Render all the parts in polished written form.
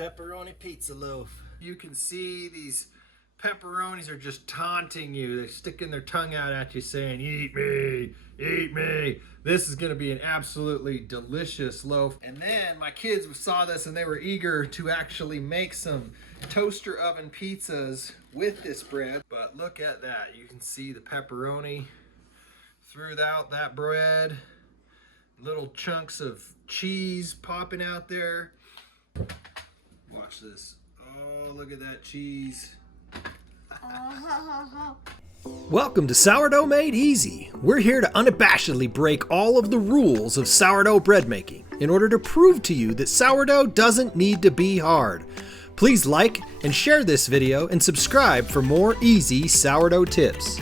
Pepperoni Pizza Loaf. You can see these pepperonis are just taunting you. They're sticking their tongue out at you saying, eat me, eat me. This is gonna be an absolutely delicious loaf. And then my kids saw this and they were eager to actually make some toaster oven pizzas with this bread. But look at that, you can see the pepperoni throughout that bread. Little chunks of cheese popping out there. Watch this. Oh, look at that cheese. Welcome to Sourdough Made Easy. We're here to unabashedly break all of the rules of sourdough bread making in order to prove to you that sourdough doesn't need to be hard. Please like and share this video and subscribe for more easy sourdough tips.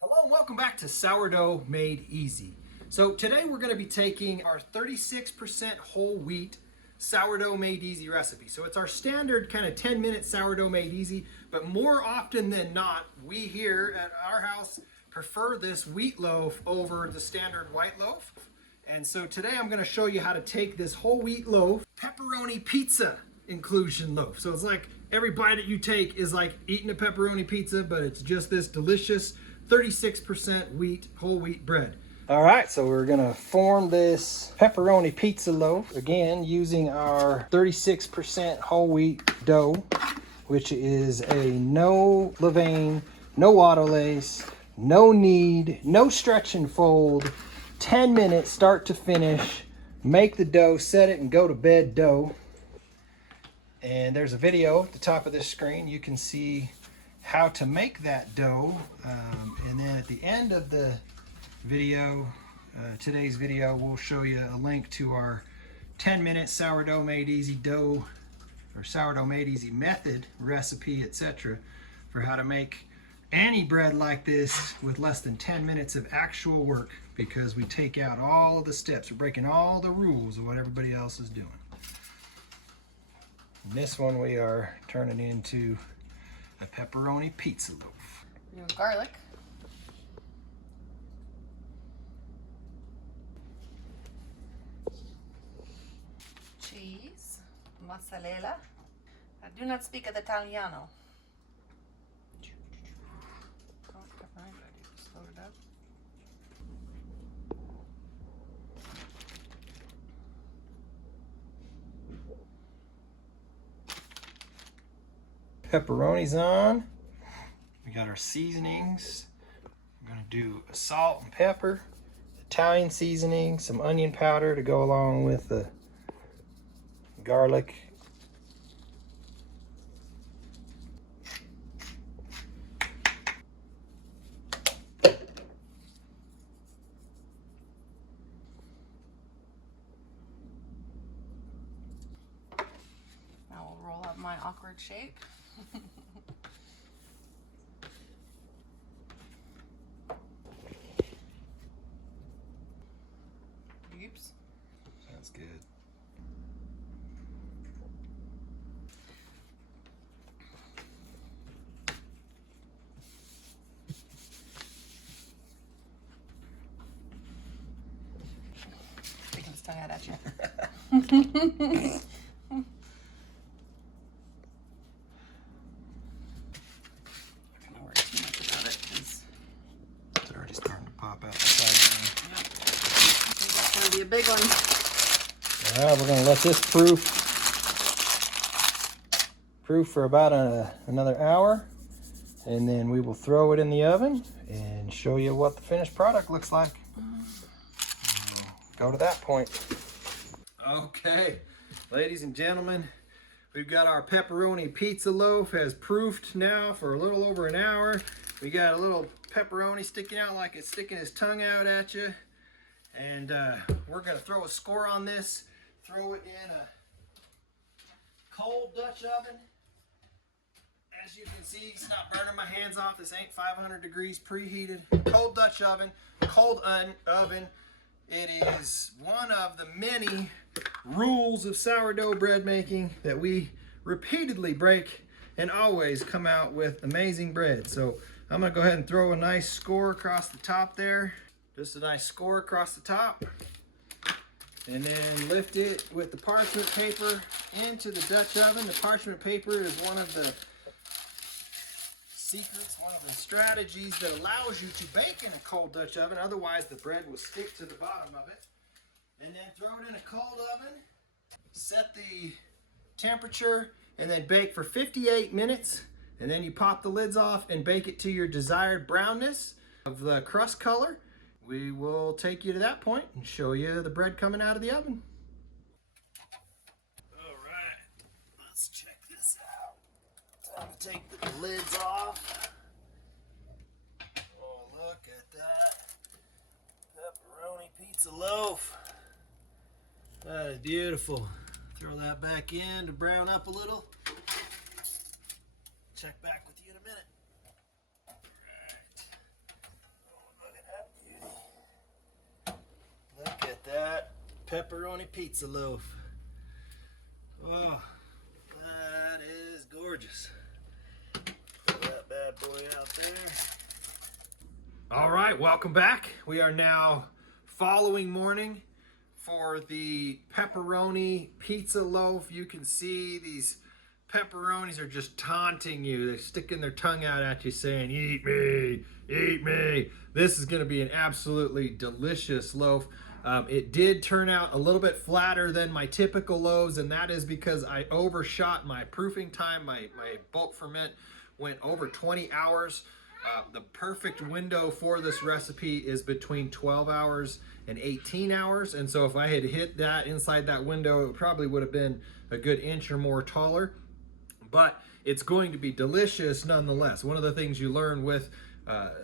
Hello and welcome back to Sourdough Made Easy. So today we're going to be taking our 36% whole wheat sourdough made easy recipe. So it's our standard kind of 10-minute sourdough made easy, but more often than not, we here at our house prefer this wheat loaf over the standard white loaf. And so today I'm going to show you how to take this whole wheat loaf, pepperoni pizza inclusion loaf. So it's like every bite that you take is like eating a pepperoni pizza, but it's just this delicious 36% wheat, whole wheat bread. All right, so we're gonna form this pepperoni pizza loaf, again, using our 36% whole wheat dough, which is a no levain, no autolyse, no knead, no stretch and fold, 10 minutes start to finish, make the dough, set it and go to bed dough. And there's a video at the top of this screen. You can see how to make that dough. And then at the end of the video, today's video, we'll show you a link to our 10-minute sourdough made easy dough or sourdough made easy method recipe, etc., for how to make any bread like this with less than 10 minutes of actual work, because we take out all of the steps. We're breaking all the rules of what everybody else is doing. And this one we are turning into a pepperoni pizza loaf. Doing garlic. Cheese, mozzarella. I do not speak of Italiano. Oh, definitely ready to slow it up. Pepperoni's on. We got our seasonings. We're gonna do a salt and pepper, Italian seasoning, some onion powder to go along with the garlic. Now we'll roll up my awkward shape. Oops. Sounds good. Sticking his tongue out at you. It's already starting to pop out the side. That's going to be a big one. All right, we're gonna let this proof for about another hour, and then we will throw it in the oven and show you what the finished product looks like. Go to that point. Okay, ladies and gentlemen, we've got our pepperoni pizza loaf as proofed now for a little over an hour. We got a little pepperoni sticking out like it's sticking his tongue out at you. And we're gonna throw a score on this. Throw it in a cold Dutch oven. As you can see, it's not burning my hands off. This ain't 500 degrees preheated. Cold Dutch oven, cold oven. It is one of the many rules of sourdough bread making that we repeatedly break and always come out with amazing bread. So I'm gonna go ahead and throw a nice score across the top there. Just a nice score across the top. And then lift it with the parchment paper into the Dutch oven. The parchment paper is one of the secrets, one of the strategies that allows you to bake in a cold Dutch oven. Otherwise, the bread will stick to the bottom of it. And then throw it in a cold oven. Set the temperature and then bake for 58 minutes. And then you pop the lids off and bake it to your desired brownness of the crust color. We will take you to that point and show you the bread coming out of the oven. All right, let's check this out. Time to take the lids off. Oh, look at that. Pepperoni pizza loaf. That is beautiful. Throw that back in to brown up a little. Check back with you in a minute. Look at that pepperoni pizza loaf. Oh, that is gorgeous. Put that bad boy out there. All right, welcome back. We are now following morning for the pepperoni pizza loaf. You can see these pepperonis are just taunting you. They're sticking their tongue out at you saying, eat me, eat me. This is gonna be an absolutely delicious loaf. It did turn out a little bit flatter than my typical loaves, and that is because I overshot my proofing time. My bulk ferment went over 20 hours. The perfect window for this recipe is between 12 hours and 18 hours. And so if I had hit that inside that window, it probably would have been a good inch or more taller. But it's going to be delicious nonetheless. One of the things you learn with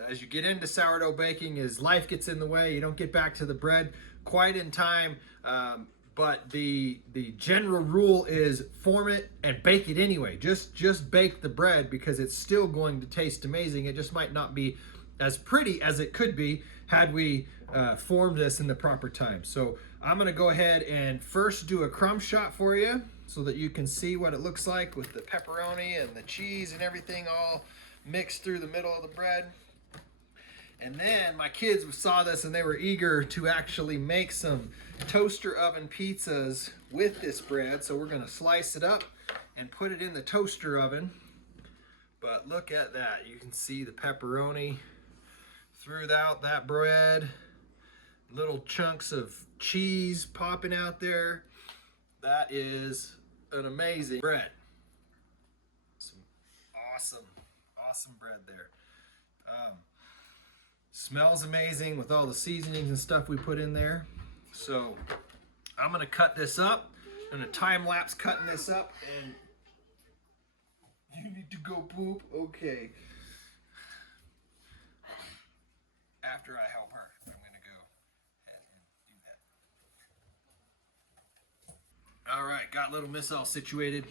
as you get into sourdough baking is life gets in the way. You don't get back to the bread quite in time. But the general rule is form it and bake it anyway. Just bake the bread because it's still going to taste amazing. It just might not be as pretty as it could be had we formed this in the proper time. So I'm gonna go ahead and first do a crumb shot for you so that you can see what it looks like with the pepperoni and the cheese and everything all mixed through the middle of the bread. And then my kids saw this and they were eager to actually make some toaster oven pizzas with this bread. So we're gonna slice it up and put it in the toaster oven. But look at that. You can see the pepperoni throughout that bread. Little chunks of cheese popping out there. That is an amazing bread. Some awesome bread there. Smells amazing with all the seasonings and stuff we put in there. So I'm gonna cut this up. I'm gonna time lapse cutting this up, and you need to go poop. Okay. After I help her, I'm gonna go ahead and do that. All right, got little miss all situated.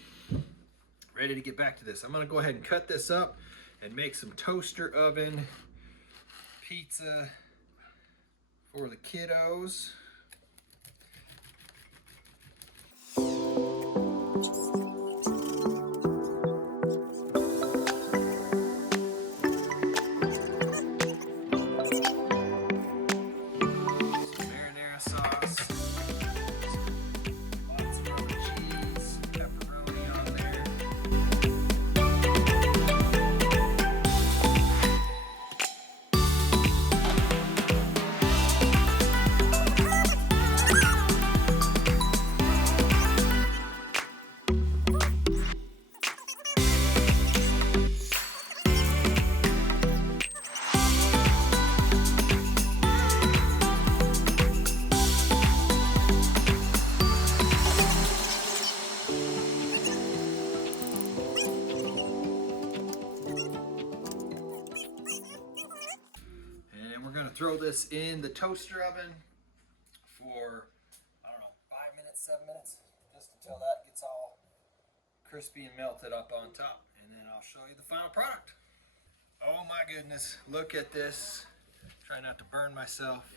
Ready to get back to this. I'm gonna go ahead and cut this up and make some toaster oven pizza for the kiddos. Throw this in the toaster oven for, I don't know, 5 minutes, 7 minutes, just until that gets all crispy and melted up on top. And then I'll show you the final product. Oh my goodness, look at this. Try not to burn myself.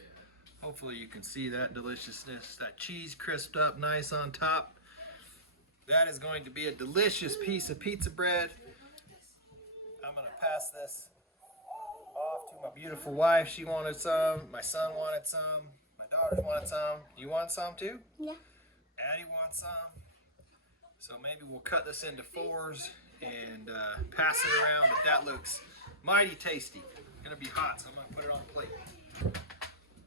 Hopefully you can see that deliciousness. That cheese crisped up nice on top. That is going to be a delicious piece of pizza bread. I'm gonna pass this off to my beautiful wife, she wanted some. My son wanted some. My daughters wanted some. You want some too? Yeah. Addie wants some. So maybe we'll cut this into 4s and pass it around. But that looks mighty tasty. It's gonna be hot, so I'm gonna put it on a plate.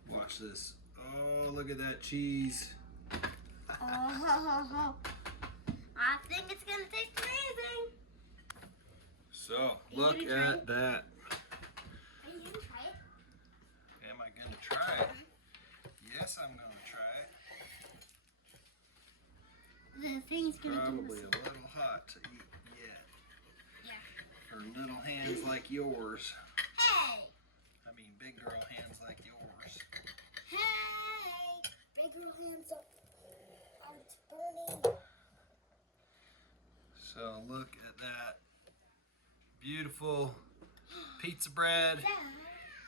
Watch this. Oh, look at that cheese. Oh, I think it's gonna taste amazing. So look at that. Are you gonna try it? Am I gonna try it? Yes, I'm gonna try it. The thing's gonna Probably do a this. little hot to eat yet. Yeah. For little hands like yours. Hey! I mean, big girl hands like yours. Hey! Big girl hands up. Oh, it's burning. So look at that beautiful pizza bread. Dad,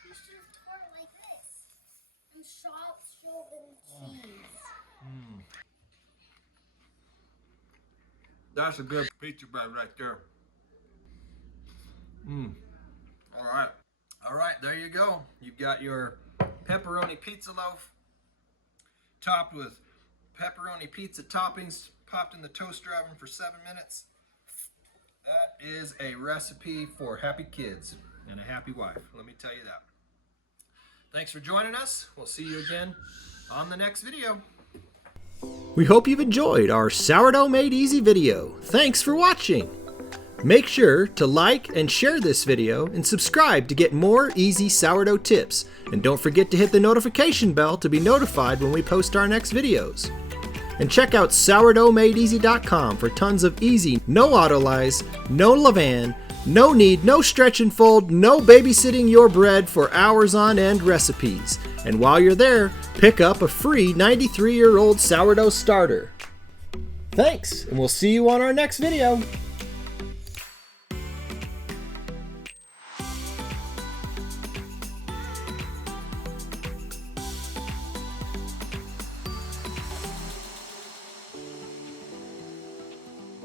you should have tore it like this. And shoved in cheese. That's a good pizza bread right there. All right, there you go. You've got your pepperoni pizza loaf topped with pepperoni pizza toppings, popped in the toaster oven for 7 minutes. That is a recipe for happy kids and a happy wife. Let me tell you that. Thanks for joining us. We'll see you again on the next video. We hope you've enjoyed our Sourdough Made Easy video. Thanks for watching. Make sure to like and share this video and subscribe to get more easy sourdough tips. And don't forget to hit the notification bell to be notified when we post our next videos. And check out sourdoughmadeeasy.com for tons of easy, no autolyse, no levain, no knead, no stretch and fold, no babysitting your bread for hours on end recipes. And while you're there, pick up a free 93-year-old sourdough starter. Thanks, and we'll see you on our next video.